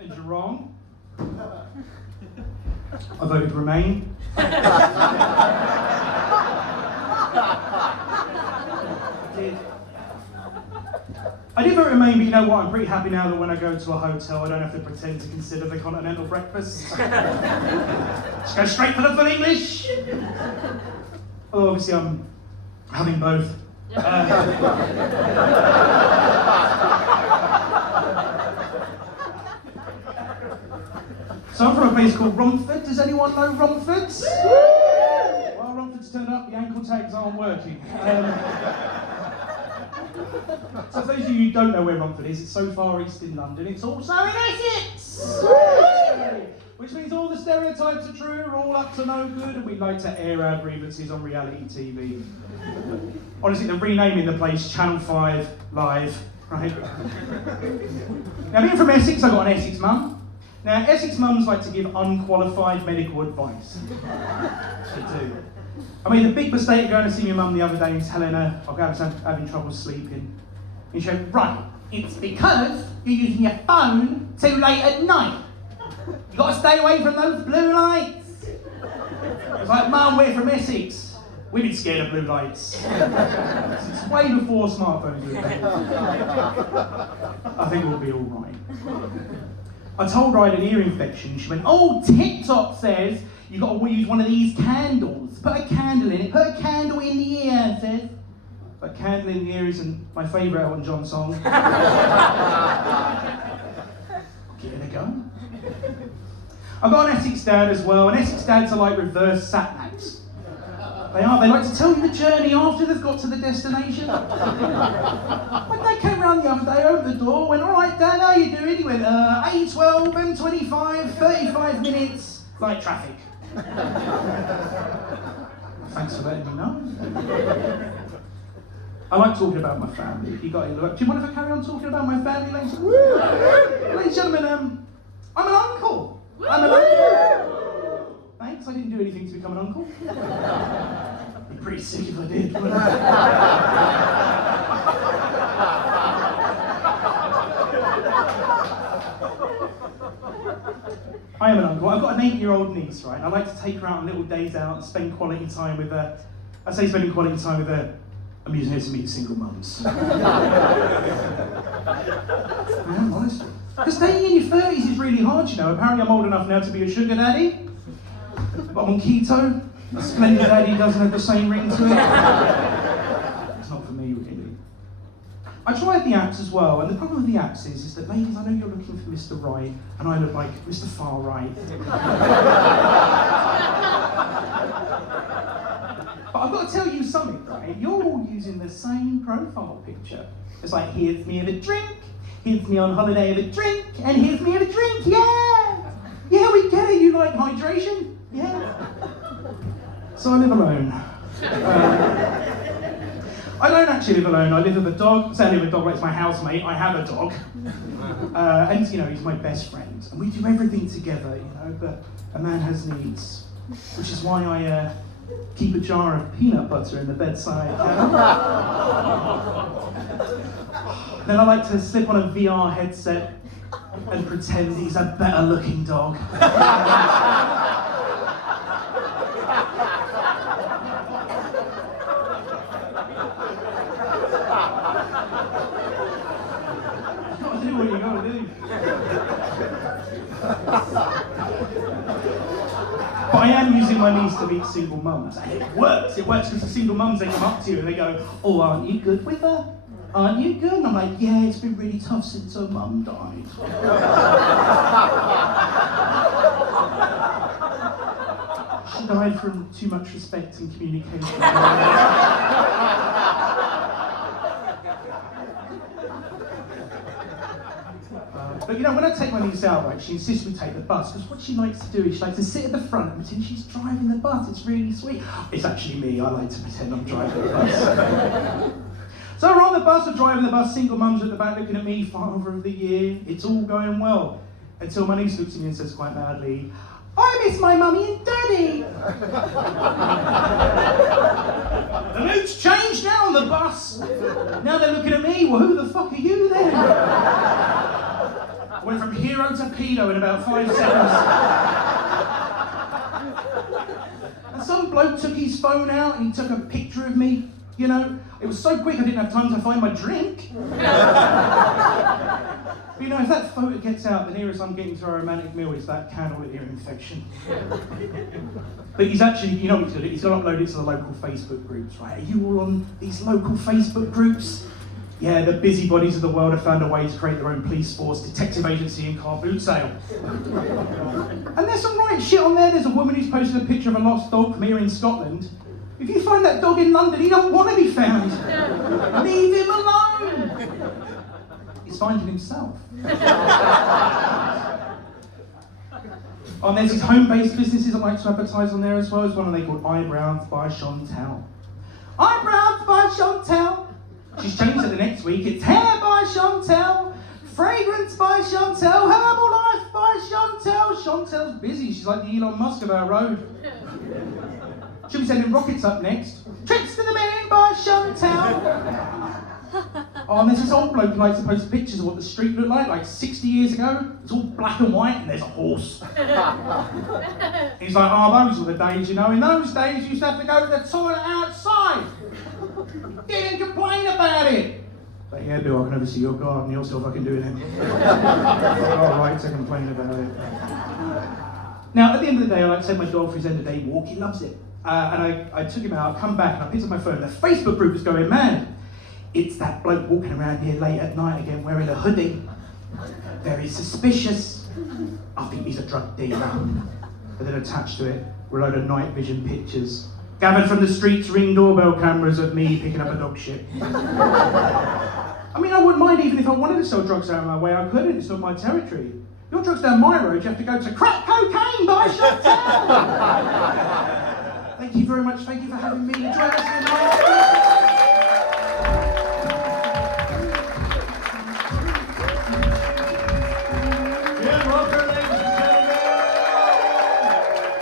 And you're wrong. I voted Remain. I did vote Remain, but you know what? I'm pretty happy now that when I go to a hotel, I don't have to pretend to consider the continental breakfast. Just go straight for the full English. Well, obviously, I'm having both. So I'm from a place called Romford. Does anyone know Romford? Well, Romford's turned up, the ankle tags aren't working. So for those of you who don't know where Romford is, it's so far east in London, it's also in Essex! Which means all the stereotypes are true, are all up to no good, and we like to air our grievances on reality TV. Honestly, they're renaming the place Channel 5 Live, right? Now, being from Essex, I've got an Essex mum. Now, Essex mums like to give unqualified medical advice. They do. I made the big mistake of going to see my mum the other day and telling her I was having trouble sleeping. And she went, right, it's because you're using your phone too late at night. You've got to stay away from those blue lights. I was like, Mum, we're from Essex. We've been scared of blue lights. It's way before smartphones were invented. I think we'll be all right. I told her I had an ear infection. She went, oh, TikTok says you've got to use one of these candles. Put a candle in it. Put a candle in the ear, it says. But candle in the ear isn't my favourite Elton John song. Give it a go. I've got an Essex dad as well, and Essex dads are like reverse sat-navs. They are. They like to tell you the journey after they've got to the destination. My dad came round the other day, opened the door, went, all right, Dad, how you doing? He went, A12, M25, 35 minutes, like traffic. Thanks for letting me know. I like talking about my family. You got it. Do you mind if I carry on talking about my family, ladies? Ladies and gentlemen, I'm an uncle. I'm an uncle. Thanks, I didn't do anything to become an uncle. I'd be pretty sick if I did, wouldn't I? I am an uncle. I've got an 8-year-old niece, right? I like to take her out on little days out and spend quality time with her. I say spending quality time with her. I'm using it to meet single mums. I am, honestly. Because staying in your 30s is really hard, you know. Apparently I'm old enough now to be a sugar daddy. But I'm on keto. A splendid daddy doesn't have the same ring to it. It's not for me, really. I tried the apps as well, and the problem with the apps is that, ladies, I know you're looking for Mr. Right, and I look like Mr. Far Right. But I've got to tell you something, right? You're all using the same profile picture. It's like, here's me of a drink, here's me on holiday of a drink, and here's me of a drink, yeah! Yeah, we get it, you like hydration, yeah. So I live alone. I don't actually live alone, I live with a dog. So I live with a dog, like it's my housemate, I have a dog. And, you know, he's my best friend. And we do everything together, you know, but a man has needs. Which is why I keep a jar of peanut butter in the bedside. Then I like to slip on a VR headset and pretend he's a better looking dog. Do what you gotta do. But I am using my niece to meet single mums. And it works because the single mums, they come up to you and they go, oh, aren't you good with her? Aren't you good? And I'm like, yeah, it's been really tough since her mum died. She died from too much respect and communication. But you know, when I take my niece out, right, she insists we take the bus, because what she likes to do is she likes to sit at the front and pretend she's driving the bus. It's really sweet. It's actually me, I like to pretend I'm driving the bus. So we're on the bus, we're driving the bus, single mums at the back looking at me, father of the year, it's all going well. Until my niece looks at me and says quite loudly, I miss my mummy and daddy. The mood's changed now on the bus. Now they're looking at me, well, who the fuck are you then? I went from hero to pedo in about 5 seconds. And some bloke took his phone out and he took a picture of me, you know. It was so quick I didn't have time to find my drink. But you know, if that photo gets out, the nearest I'm getting to a romantic meal is that candle ear infection. But he's actually, you know what he's going to do? He's going to upload it to the local Facebook groups, right? Are you all on these local Facebook groups? Yeah, the busybodies of the world have found a way to create their own police force, detective agency and car boot sale. And there's some right shit on there. There's a woman who's posted a picture of a lost dog from here in Scotland. If you find that dog in London, he don't want to be found. Leave him alone. He's finding himself. There's these home-based businesses I like to advertise on there as well. There's one they called Eyebrows by Chantal. Eyebrows by Chantal. She's changed it the next week. It's Hair by Chantal, Fragrance by Chantal, Herbalife by Chantal. Chantal's busy. She's like the Elon Musk of our road. She'll be sending rockets up next. Trips to the moon by Chantal. And there's this old bloke who likes to post pictures of what the street looked like 60 years ago. It's all black and white and there's a horse. He's like, those were the days, you know. In those days, you used to have to go to the toilet outside. Didn't complain about it. But yeah, Bill, I can oversee your garden. You're still fucking doing it. All right to complain about it. Now, at the end of the day, I like to send my dog for his end of day walk. He loves it. And I took him out, I come back and I picked up my phone. The Facebook group is going mad. It's that bloke walking around here late at night again wearing a hoodie. Very suspicious. I think he's a drug dealer. But then attached to it were a load of night vision pictures gathered from the street's Ring doorbell cameras of me picking up a dog shit. I mean, I wouldn't mind even if I wanted to sell drugs out of my way, I couldn't, it's not my territory. Your drugs down my road, you have to go to crack cocaine by Chantal. Thank you very much, thank you for having me. Enjoy the rest of the night.